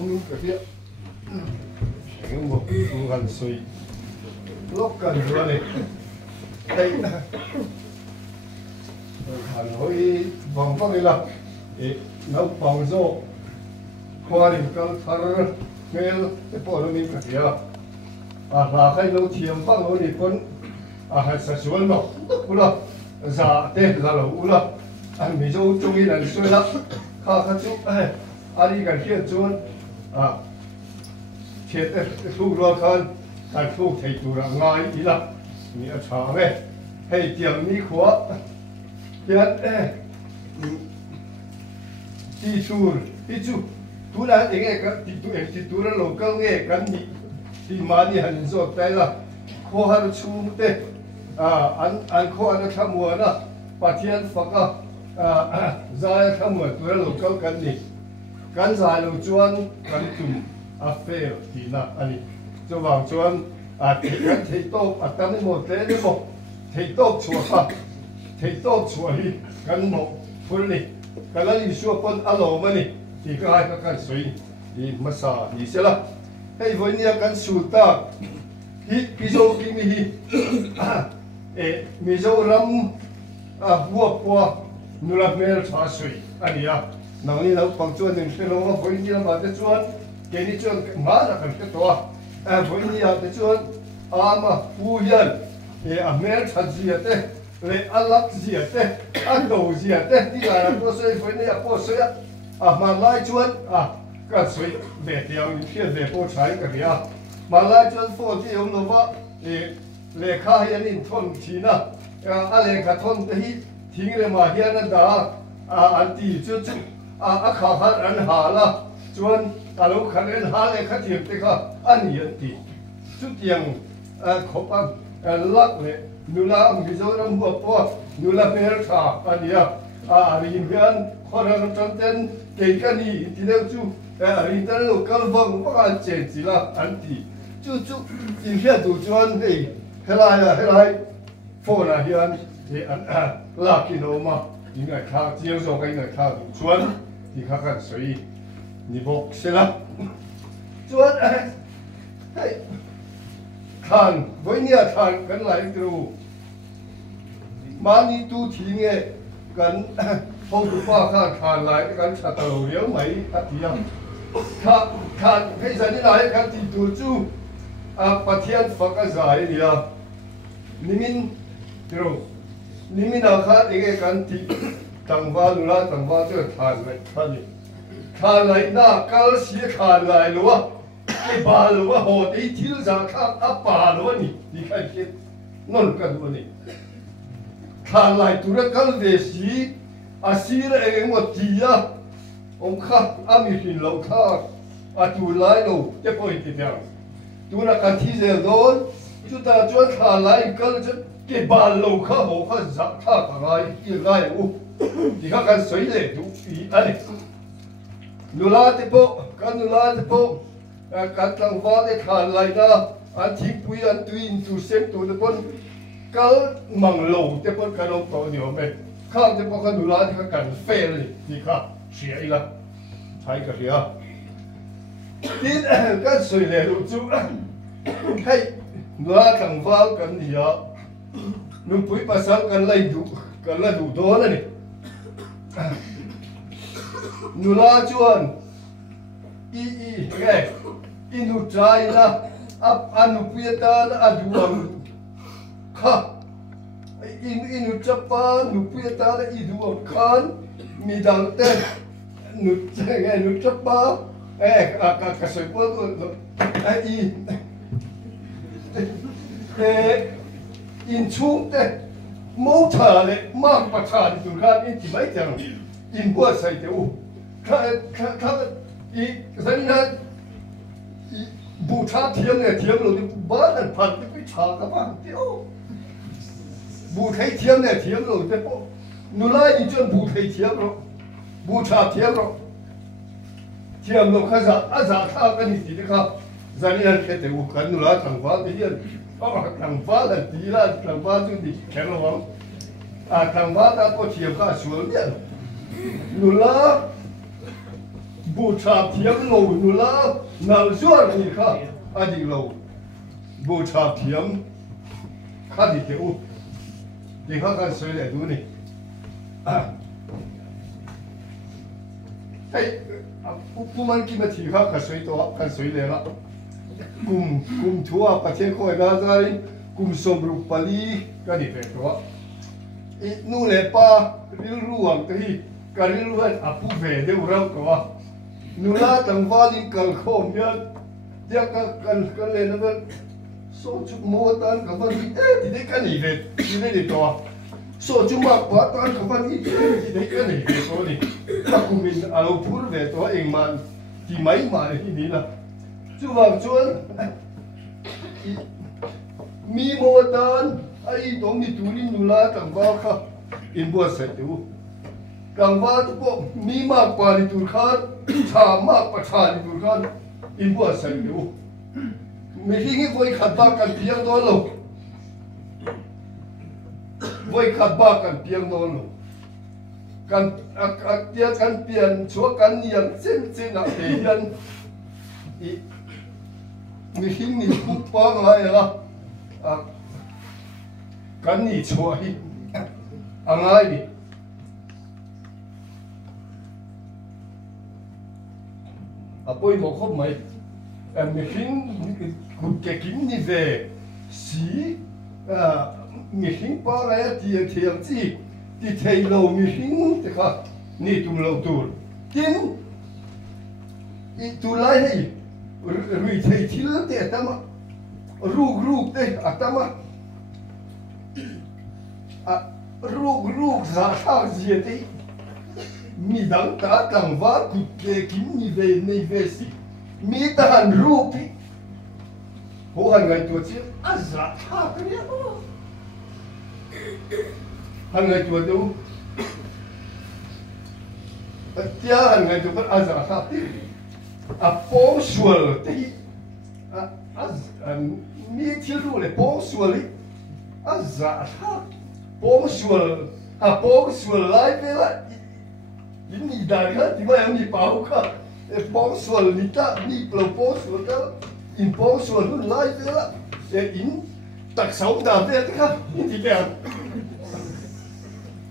ông cái kia cái một gần suy lúc gần rồi này đây Hà Nội vòng phong đi là nấu vòng rô qua điểm câu thar nghe cái bộ nó mình cái kia là cái nấu thiềm phong nấu đi con hay sản xuất nó ula giả thế là ula anh mình dùng chung ý là suy lắm khá chút đi cái kia chuan thiệt thu rồi con cái thu thấy thu là ngay ý là nghĩa chả về hay tiếng ní khóa hiện đi chu tu là tiếng cái đi tu là local nghe cái gì thì mà đi hành rồi đây là khó hơn chu thế anh khó anh tham mua na phát hiện phật giải tham mua tu là local cái gì cái giải lo chuan cái tụm affair thì là anh cho vào chuan thì cái thấy tốt tâm cái một thế đấy một thấy tốt chùa thấy tốt chùa đi cái một phun đi cái là đi xua con alo mà đi thì cái suy thì mà sao thì sẽ là hay với nhau cái sưu ta hít cái số cái mi số ram vua qua nụ là mèo chả suy anh à nào đi đâu bằng chuan nên cái nó với nhau mà cái chuan cái này chuan mà là cái to với nhau cái chuan mà phu nhân thì mèo chả gì thế le alak gì thế đầu gì thế đi là có suy với nhau có suy mà lại chuan cái suy về tiêu kia về phố trái cái gì mà lại chuan phố thì ông nó vợ thì le khai anh in thôn chỉ na le khai thôn thìทิ้งเลยมาเฮียนั่นด่าอันตีจุดข้าขันอันหาละจวนตาลุขันอันหาเลยขัดเทียมติค่ะอันนี้อันตีจุดยังขบลักเลยนูลามิโซรัมบัวปัวนูลาเมรชาอันนี้ริมเบียนคนเราจำเป็นเก่งกันนี่ที่เดียวจู่ริมแต่เราคัลวังว่ากันเจนสิละอันตีจู่อินเดียดูจวนเฮลายโฟนเฮียนลากิโนมา应该看，只有说应该看穿，你看看谁，你不是了，穿哎，看为你看跟来的路，马尼都听的跟后头话看来跟查到了没啊啲啊，看其實你來看地圖主白天發個仔啲啊，你們對。你们那看那个干地，当花路啦，当花就看来那高些看来了哇，一把了哇，好的天上看把了哇你看见，弄个多呢，看来都是高的西，西了哎我地呀，我看米平路看都来了，这不一定，都那看天上多，就打转看来高就。cái bà lâu khá hồ khá giả khá cả gai kia gai thì khá cần xoay lệ đủ ý anh nụ la tế bộ cái nụ la tế bộ cái thằng vã để khá lại na anh thích quý anh tùy tù xem tù tế bộ cái măng lâu tế bộ cái nông tổ nhiều mẹ khá tế bộ cái nụ la thì khá cần phê lệ thì khá xỉa ý là thấy cái gì à thì cái xoay lệ đủ chú hay nụ la thằng vã cái gì à nung pui pasal kan la du do la ni nula chuan ke inu trai na anu pieta na aduam kha inu chapa nu pieta na iduam khan midang te nu chapa ka se po in chung te mo tha le ma pa tha du kan in ti mai chang in bua sai te u kha i san na bu tha thiam ne thiam lo ni ba dan phan ti pi tha ka ba ti o bu thai thiam ne thiam lo te po nu lai ni chon bu thai thiam lo bu tha thiam lo kha za tha ka ni ti kha zani an ke te u kan nu la thang fa te hian thằng phá là tí là thằng phá chú đi khéo lắm thằng phá ta có chiều cả xuống điện nụ lá bù chạp thiếm lầu nụ lá nal zuar ni kha adi lầu bù chạp thiếm khá đi kiểu thì khá khá soi lại đúng này hey cũng mang kim thì khá khá soi to khá soi lại là cùng thua bắt thế coi ra rồi cùng sôm rụp pali cái gì vậy đó nu lệ pa riu ruộng thì cái riu ruộng áp về đều rau có nu la tầng vali cần khom nhá tiếc cái lên nó số chút mua tan cái vấn đề thì đấy cái gì về thì đấy đó số chút mặc quá tan cái vấn đề thì đấy cái gì về đó đi các cùng mình alo phur về đó em mà thì mấy mà thì là chú vàng chuan mi mua tan ai đóng đi tụi đi nu la tầng vào khá in bữa sẽ tu tầng vào tụi bộ mi mặc qua đi tụi khác chả mặc qua chả đi tụi khác in bữa sẽ tu mình khi voi khát ba cần piang đó luôn voi khát ba cần piang đó luôn cần tia cần piang chúa cần niệm trên nặng thể hiện mình khi mình phút qua ngay là cần nhị chúa hi ngay đi bôi một khúc mày mình khiến cái kính như về xí mình khiến bao ngày thì thiệt gì thì thầy lâu mình khiến thì khác nị tụm lâu tụi tin tụi lại hay rồi thầy thiếu thì tao mà rục đấy tao mà rục ra sao gì đấy mi đắng ta đắng vắt cụt cái kính như về này về xí mi ta han rục đi hồ han ngày tuổi chứ azra ha cái gì đó han ngày tuổi đâu tia han ngày tuổi azra ha phong sual thì mi thiếu rồi này phong sual đi azra ha phong sual lại về lại ini dah kan tiba yang ni pau ka phong sual ni ta ni plau phong sual ta in phong sual hun lai te la in tak sống da te ka ni ti ka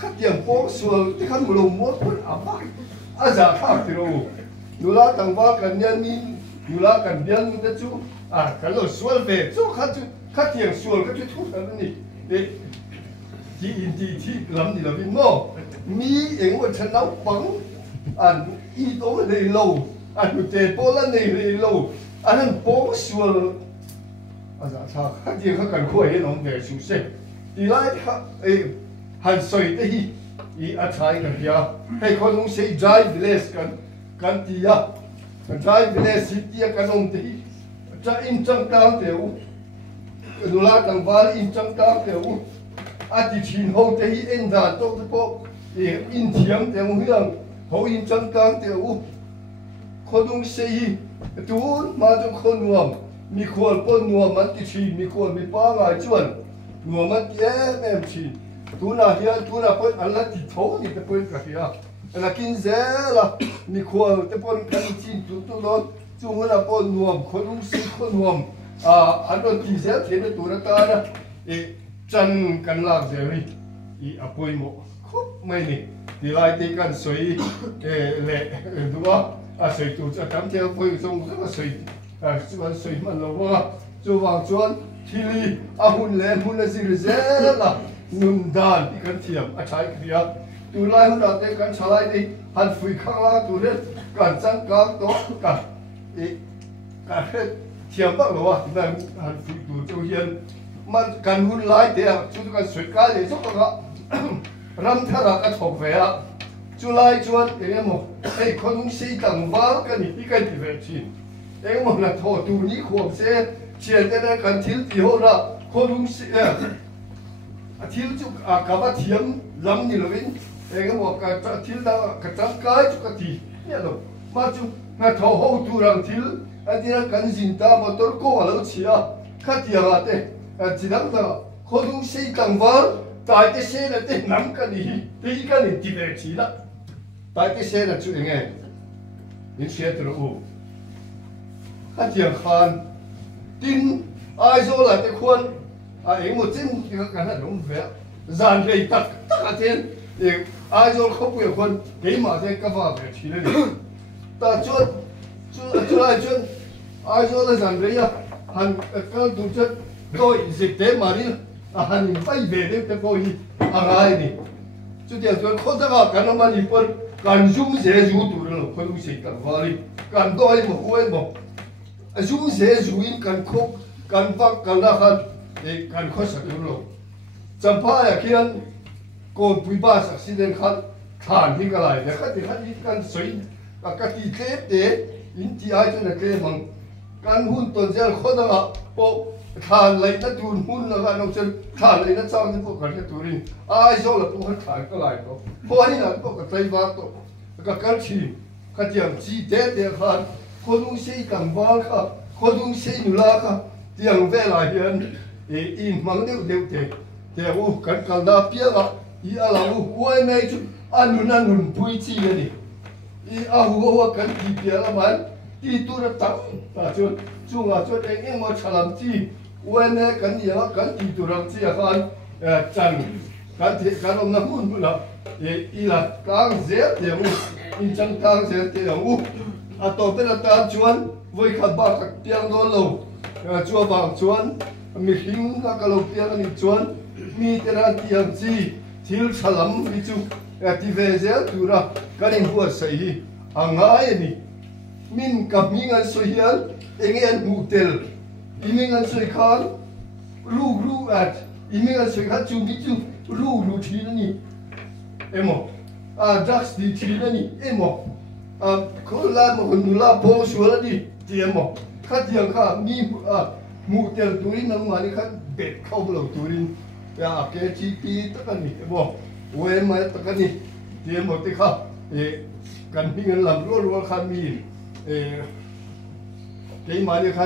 ka tiang phong sual ti kan mulung mo pun apa aza ka ti ro nula tang va kan yan ni nula kan bian ta chu kan lo sual ve chu ka tiang sual ka chu thu kan ni thì làm gì là vì ngô mi em một chân nấu bắn y tố này lâu một tề bố là này lâu bố xuân dạ sao khác gì khác cần khỏe nó về xuống xe thì lại hành soi đấy trái cái kia hay con ông sẽ drive village kan tia drive village tia kan ông thì cha in trong tang tiểu đồ la tang vali in trong tang tiểu ti chín hậu thế in đàn tốt thế bộ in thiam tiểu hương hậu in chân cang tiểu con đông xây tu mà trong con nuông mi khuôn con nuông mà ti chín mi khuôn mi ba ngày chuẩn nuông mà em chín tu na con ăn là ti thấu ni thế con cái kia là kinh tế là mi khuôn thế con cái chín tu đó chung là con nuông con đông xây con nuông anh còn kinh tế thế tu ra ta đó chân cần làm gì đi apoi mo khóc mấy nè thì lại thì cần suy lệ đúng không suy tu cho tắm theo phơi xong rất là suy vẫn suy mà lâu quá cho vào chuan thì hun lên hun là gì rồi là nung đàn thì cần thiệp trái kia tu lại hun đặt cái cần trái đi han phui khang la tu hết cần chân càng đó cả hết thiệp bắc rồi thì là han phui tu cho hiền mà cần hun lại thì chúng ta suy cái gì chút đó ram thà ra cái thọc về chú lại chuan em một con sĩ tầng vào cái này cái gì về chi em một là thọ tu ní khuôn xe chuyện cái này cần thiếu thì hô ra con sĩ thiếu chút cả ba thiếm lắm như là vậy em một cái thiếu đó cái trắng cái chút cái gì nhớ đâu mà chú là thọ hậu tu rằng thiếu anh đi ra cần gì ta mà tôi có ở đâu chia khác gì à thế chỉ đang là con sĩ tầng vào tại cái xe là cái nắm cái gì thì cái này thì về chỉ đó tại cái xe là chuyện nghe in xe từ u hát tiếng khan tin ai zo là cái khuôn ấy một chân cái này đúng vậy dàn gây tắc tắc ở trên thì ai zo không biết khuôn cái mà thế cái vào về chỉ đấy ta chốt chốt ai zo là dàn gây à han cái tụ chất tôi dịch tế mà đi han phải về đấy cái coi ai đi chú tiền tôi không thấy cái nó mà đi qua cần zoom sẽ zoom tụ rồi không sẽ cần vào đi cần tôi một quên một zoom sẽ zoom cần khóc cần vác cần ra khăn để cần khó sạch rồi chẳng phải là khi anh còn bị ba sạch xin đến khăn thản thì cái này để khăn thì khăn ít cần sấy cái gì thế để in thì ai cho nên cái măng cần hun tuần sẽ khó đó là bộ thản lấy nó tuôn hun là cái nông dân thản lấy nó sao thì bộ cần cái turin ai cho là bộ thản cái này đó bộ này là bộ cái tay vác đó cái chi cái tiếng chi để khănคนลุงใช้กังวาลค่ะคนลุงใช้หนุลาค่ะเตียงเวลาเห็นอีมังเดียวเดียวแต่ว่ากันดาเปียกอ่ะอีอะไรว่าไม่จุอันนุนปุยจีกันดิอีหัวกันที่เปียกมันที่ตัวตั้งจงเองมาฉลามจีว่าเนี่ยกันอย่างกันที่ตัวรังจีกันจันกันที่กันน้ำมันละอีละกลางเสียเดียวอีจังกลางเสียเดียวต่อไปเราตามชวนไว้ขัดบ้าขัดเตียงโดนลงชัวบางชวนมีหิ้งแล้วก็ลงเตียงนี่ชวนมีแต่ละเตียงจีทิลฉลามมีจุที่เวเซลตัวละกันเองหัวใส่อ่างง่ายนี่มินกับมีเงินสวยยันเองเงินมูเตลอีมีเงินสวยขันลูอีมีเงินสวยขันจูมีจูลูทีนี่เอ็มดักส์ดีทีนี่เอ็มคนละมันนุลาโพชัวร์ดิเตียมข้าเตียงข้ามีมูเตลตัวนี้นั่งมานี่ข้าเบ็ดเข้าไปแล้วตัวนี้แกจีปีตะกันนี่บอกเว้ยมาตะกันนี่เตียมที่ข้ากันมีเงินลำรัวข้ามีเกี่ยมาเนี่ยข้า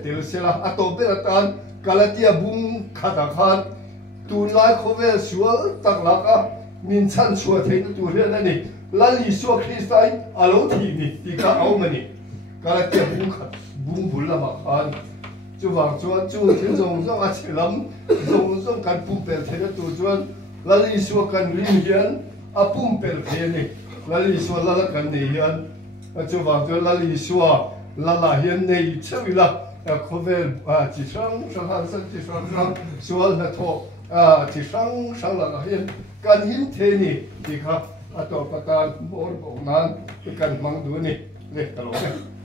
เตลเสละต่อไปละตานกาลเตียบุ้งขาตะขันตัวลายเขาเวชัวตักลักมินชันชัวเทนตัวเรื่องนั่นนี่ลาลิสัวคริสไตอารมณ์ที่นี่ที่ข้าเอามานี่ก็เลยเก็บบุ้งบุญละมาขันจู่วางจวนจู่ที่ส่งอาชีพลำส่งการปุ่มเปิดเทนตัวจวนลาลิสัวกันริมเฮียนปุ่มเปิดเทนนี่ลาลิสัวลากันเฮียนจู่วางจวนลาลิสัวลาเฮียนในเชื่อวิลาเขาเวจิตรังหันสันจิตรังสัวละทอจิตรังละเฮียนการหินเทนี่ที่ข้าต่อประการบริบทนั้นเป็นการมังดูนี่เล็กตลอด